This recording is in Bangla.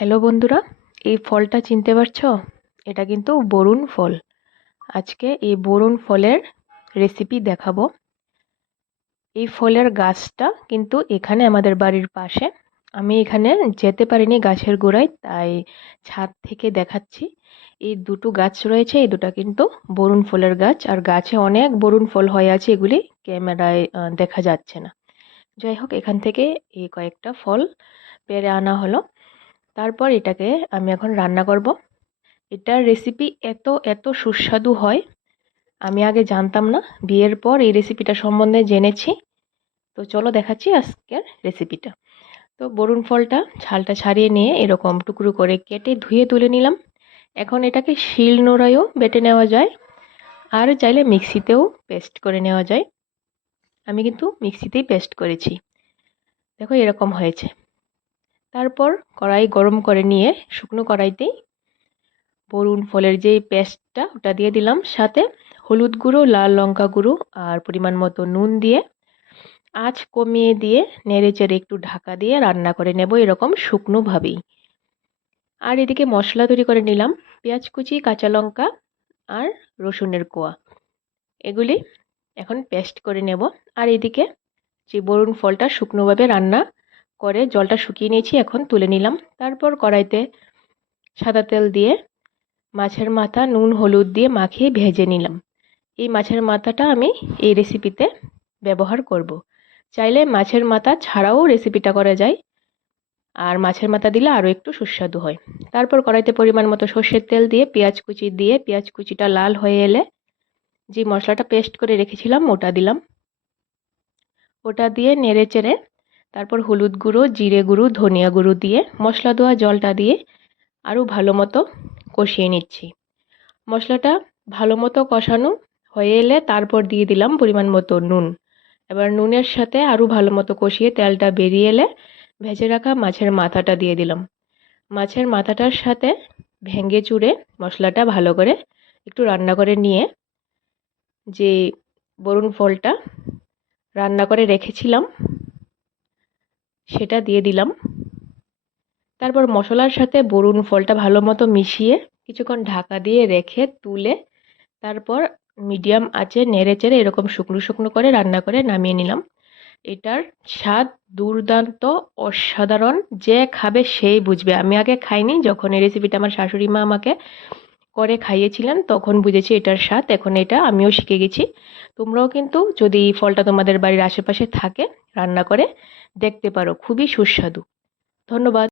হ্যালো বন্ধুরা, এই ফলটা চিনতে পারছ? এটা কিন্তু বরুণ ফল। আজকে এই বরুণ ফলের রেসিপি দেখাবো। এই ফলের গাছটা কিন্তু এখানে আমাদের বাড়ির পাশে। আমি এখানে যেতে পারিনি গাছের গোড়ায়, তাই ছাদ থেকে দেখাচ্ছি। এই দুটো গাছ রয়েছে, এই দুটা কিন্তু বরুণ ফলের গাছ। আর গাছে অনেক বরুণ ফল হয়ে আছে, এগুলি ক্যামেরায় দেখা যাচ্ছে না। যাই হোক, এখান থেকে এই কয়েকটা ফল পেরে আনা হলো। তারপর এটাকে আমি এখন রান্না করব। এটার রেসিপি এত এত সুস্বাদু হয়, আমি আগে জানতাম না। বিয়ের পর এই রেসিপিটা সম্বন্ধে জেনেছি। তো চলো দেখাচ্ছি আজকের রেসিপিটা তো বরুণ ফলটা ছালটা ছাড়িয়ে নিয়ে এরকম টুকরো করে কেটে ধুয়ে তুলে নিলাম। এখন এটাকে শিল নোড়ায়ও বেটে নেওয়া যায়। আর চাইলে মিক্সিতেও পেস্ট করে নেওয়া যায়। আমি কিন্তু মিক্সিতেই পেস্ট করেছি। দেখো এরকম হয়েছে। তারপর কড়াই গরম করে নিয়ে শুকনো কড়াইতেই বরুণ ফলের যে পেস্টটা ওটা দিয়ে দিলাম। সাথে হলুদ গুঁড়ো, লাল লঙ্কা গুঁড়ো আর পরিমাণ মতো নুন দিয়ে আঁচ কমিয়ে দিয়ে নেড়ে চেড়ে একটু ঢাকা দিয়ে রান্না করে নেব এরকম শুকনোভাবেই আর এদিকে মশলা তৈরি করে নিলাম, পেঁয়াজ কুচি, কাঁচা লঙ্কা আর রসুনের কোয়া। এগুলি এখন পেস্ট করে নেব। আর এদিকে যে বরুণ ফলটা শুকনোভাবে রান্না করে জলটা শুকিয়ে নিয়েছি, এখন তুলে নিলাম। তারপর কড়াইতে সাদা তেল দিয়ে মাছের মাথা, নুন, হলুদ দিয়ে মাখিয়ে ভেজে নিলাম। এই মাছের মাথাটা আমি এই রেসিপিতে ব্যবহার করব। চাইলে মাছের মাথা ছাড়াও রেসিপিটা করা যায়। আর মাছের মাথা দিলে আরও একটু সুস্বাদু হয়। তারপর কড়াইতে পরিমাণ মতো সর্ষের তেল দিয়ে, পেঁয়াজ কুচি দিয়ে, পেঁয়াজ কুচিটা লাল হয়ে এলে যে মশলাটা পেস্ট করে রেখেছিলাম ওটা দিলাম। ওটা দিয়ে নেড়ে চেড়ে তারপর হলুদ গুঁড়ো, জিরে গুঁড়ো, ধনিয়া গুঁড়ো দিয়ে মশলা দেওয়া জলটা দিয়ে আরও ভালো মতো কষিয়ে নিচ্ছি। মশলাটা ভালো মতো কষানো হয়ে এলে তারপর দিয়ে দিলাম পরিমাণ মতো নুন। এবার নুনের সাথে আরও ভালো মতো কষিয়ে তেলটা বেরিয়ে এলে ভেজে রাখা মাছের মাথাটা দিয়ে দিলাম। মাছের মাথাটার সাথে ভেঙে চুড়ে মশলাটা ভালো করে একটু রান্না করে নিয়ে যে বরুণ ফলটা রান্না করে রেখেছিলাম সেটা দিয়ে দিলাম। তারপর মশলার সাথে বরুণ ফলটা ভালো মতো মিশিয়ে কিছুক্ষণ ঢাকা দিয়ে রেখে তুলে তারপর মিডিয়াম আঁচে নেড়ে চেড়ে এরকম শুকনো শুকনো করে রান্না করে নামিয়ে নিলাম। এটার স্বাদ দুর্দান্ত, অসাধারণ, যে খাবে সেই বুঝবে। আমি আগে খাইনি, যখন এই রেসিপিটা আমার শাশুড়ি মা আমাকে করে খাইয়েছিলেন, তখন বুঝেছি এটার স্বাদ, এখন এটা আমিও শিখে গেছি। তোমরাও কিন্তু যদি এই ফলটা তোমাদের বাড়ির আশেপাশে থাকে, রান্না করে, দেখতে পারো, খুবই সুস্বাদু। ধন্যবাদ।